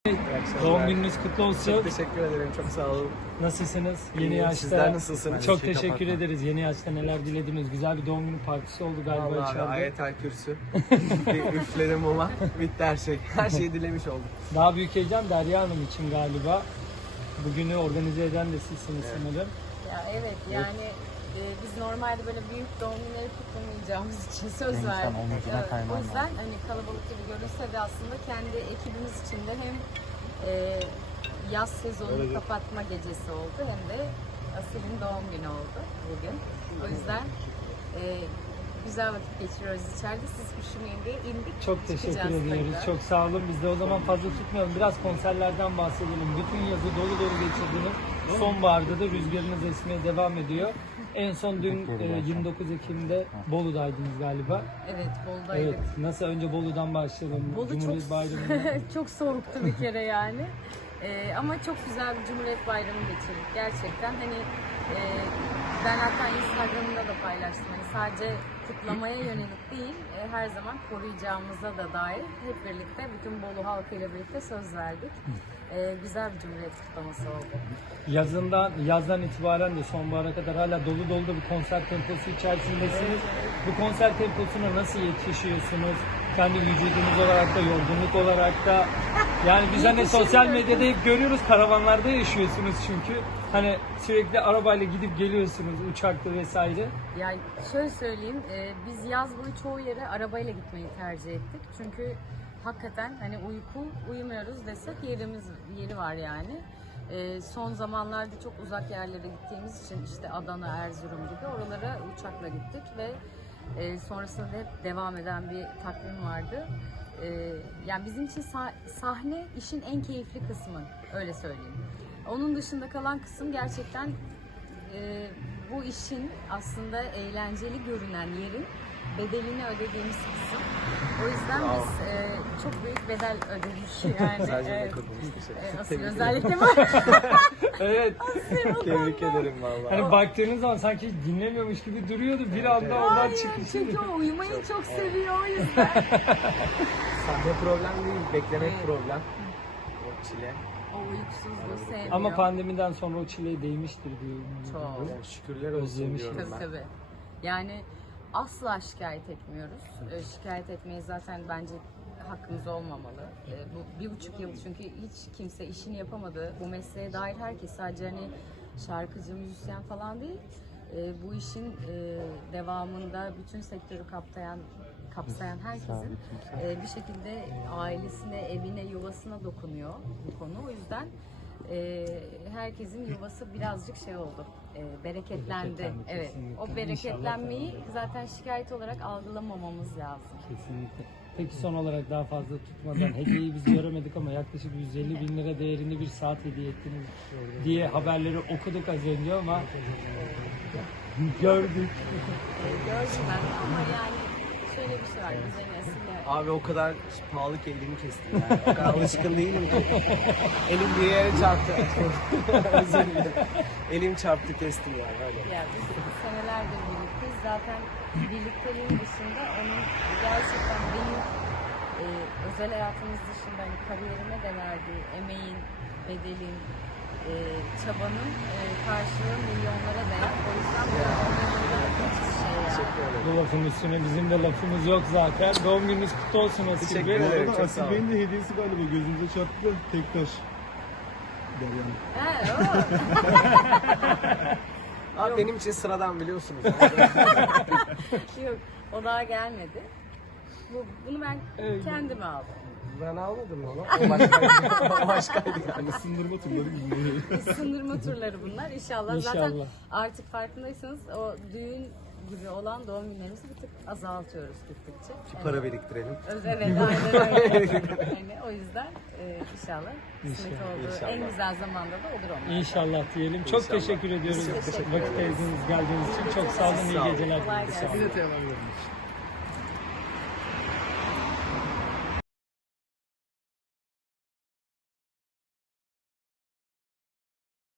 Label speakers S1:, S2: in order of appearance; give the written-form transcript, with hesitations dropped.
S1: Doğum gününüz kutlu olsun.
S2: Çok teşekkür ederim. Çok sağ olun.
S1: Nasılsınız? Yeni yaşta.
S2: Sizler nasılsınız?
S1: Çok teşekkür ederiz. Yeni yaşta neler dilediniz? Güzel bir doğum günü partisi oldu galiba
S2: Vallahi
S1: içeride.
S2: ayetel kürsü. Bir üfledim ama bitti her şey. Her şeyi dilemiş oldum.
S1: Daha büyük heyecan Derya Hanım için galiba. Bugünü organize eden de sizsiniz sanırım.
S3: Ya evet yani biz normalde böyle büyük doğum günleri kutlamayacağımız için söz verdik. O yüzden hani kalabalık gibi görünse de aslında kendi ekibimiz için de hem yaz sezonunu kapatma gecesi oldu hem de Asil'in doğum günü oldu bugün. O yüzden güzel vakit geçiriyoruz içeride. Siz üşümeyin diye indik.
S1: Çok teşekkür
S3: çıkacağız
S1: ediyoruz.
S3: tekrar.
S1: Çok sağ olun. Biz de o zaman fazla tutmayalım. Biraz konserlerden bahsedelim. Bütün yazı dolu dolu geçirdiniz. Sonbaharda da rüzgarınız esmeye devam ediyor. En son dün 29 Ekim'de Bolu'daydınız galiba.
S3: Evet, Bolu'daydık.
S1: Evet. Nasıl? Önce Bolu'dan başlayalım.
S3: Bolu
S1: Cumhuriyet Bayramı'nda.
S3: çok soğuktu bir kere yani. Ama çok güzel bir Cumhuriyet Bayramı geçirdik gerçekten. Hani ben hatta Instagram'da da paylaştım. Hani sadece kutlamaya yönelik değil, her zaman koruyacağımıza da dair hep birlikte bütün Bolu halkıyla birlikte söz verdik. Güzel bir Cumhuriyet kutlaması oldu.
S1: Yazdan itibaren de sonbahara kadar hala dolu dolu da bir konser temposu içerisindesiniz. Bu konser temposuna nasıl yetişiyorsunuz? Kendi vücudunuz olarak da, yorgunluk olarak da. Yani biz hani sosyal medyada hep görüyoruz, karavanlarda yaşıyorsunuz çünkü. Hani sürekli arabayla gidip geliyorsunuz, uçakta vesaire.
S3: Yani şöyle söyleyeyim, biz yaz boyu çoğu yere arabayla gitmeyi tercih ettik. Çünkü hakikaten hani uyumuyoruz desek yeri var yani. Son zamanlarda çok uzak yerlere gittiğimiz için işte Adana, Erzurum gibi oralara uçakla gittik ve sonrasında da hep devam eden bir takvim vardı. Yani bizim için sahne işin en keyifli kısmı, öyle söyleyeyim. Onun dışında kalan kısım gerçekten bu işin aslında eğlenceli görünen yerin bedelini ödediğimiz kısım. O yüzden biz çok büyük bedel ödedik yani.
S2: Sadece okudunuz.
S3: Asıl özellikle var.
S1: Evet.
S2: Tebrik ederim vallahi.
S1: Hani baktığınız zaman sanki hiç dinlemiyormuş gibi duruyordu. Bir anda oradan
S3: Hayır,
S1: çıkışı.
S3: çünkü o uyumayı çok seviyor o yüzden.
S2: Sahne problem değil, beklemek problem. O çile.
S3: O uykusuzluğu sevmiyor.
S1: Ama pandemiden sonra o çileye değmiştir diyorum.
S3: Çok.
S2: Yani şükürler olsun
S1: Özlemiş.
S2: diyorum
S3: Tabii
S2: ben.
S3: tabii. Yani asla şikayet etmiyoruz. Şikayet etmeyi zaten bence hakkımız olmamalı. Bu 1,5 yıl çünkü hiç kimse işini yapamadı. Bu mesleğe dair herkes, sadece hani şarkıcı, müzisyen falan değil. Bu işin devamında bütün sektörü kapsayan herkesin bir şekilde ailesine, evine, yuvasına dokunuyor bu konu. O yüzden herkesin yuvası birazcık şey oldu, bereketlendi. Evet,
S1: Kesinlikle.
S3: o bereketlenmeyi zaten şikayet olarak algılamamamız lazım.
S1: Kesinlikle. Peki son olarak daha fazla tutmadan, hediyeyi biz göremedik ama yaklaşık 150 bin lira değerinde bir saat hediye ettiniz diye haberleri okuduk az önce ama gördük.
S3: Gördüm ben ama yani şöyle bir şey var, biz hani Asil'le
S2: Abi o kadar pahalı ki elimi kestim yani. O kadar alışkın değilim ki. Elim bir yere çarptı. Özür dilerim. Elim çarptı, kestim yani. Öyle.
S3: Ya biz senelerdir birlikteyiz. Zaten birlikteliğin dışında onun gerçekten benim özel hayatımız dışında hani kariyerime de verdiği emeğin, bedelin, çabanın karşılığı milyonlara değer. O yüzden bu hiçbir şey yani.
S2: Teşekkür ederim.
S1: Bu lafın üstüne bizim de lafımız yok zaten. Doğum gününüz kutlu olsun Asil
S2: Teşekkür
S1: Bey.
S2: ederim.
S4: Bu arada
S2: çok
S4: Asil
S2: sağ olun.
S4: Bey'in de hediyesi galiba gözümüze çarptı. Tek taş. Derya'nın.
S2: Abi benim için sıradan biliyorsunuz.
S3: Yok, o daha gelmedi. Bunu ben kendime aldım.
S2: Ben almadım onu. O başkaydı. O başkaydı yani.
S4: Sındırma turları gibi.
S3: Sındırma turları bunlar. İnşallah.
S1: İnşallah.
S3: Zaten artık farkındaysanız o düğün gibi olan doğum günlerimizi bir tık azaltıyoruz gittikçe.
S2: Para biriktirelim.
S3: Evet, aynen öyle. Yani o yüzden inşallah kısmet olduğu
S2: İnşallah.
S3: en güzel zamanda da olur onlar.
S1: İnşallah diyelim. Çok
S2: İnşallah.
S1: teşekkür ediyoruz.
S3: Biz teşekkür
S1: Vakit
S3: ederiz.
S1: ayırdığınız, geldiğiniz için çok sağ olun.
S2: Sağ
S1: İyi
S2: olun.
S1: geceler.
S3: Kolay gelsin.
S4: Bir detay alabilir miyim?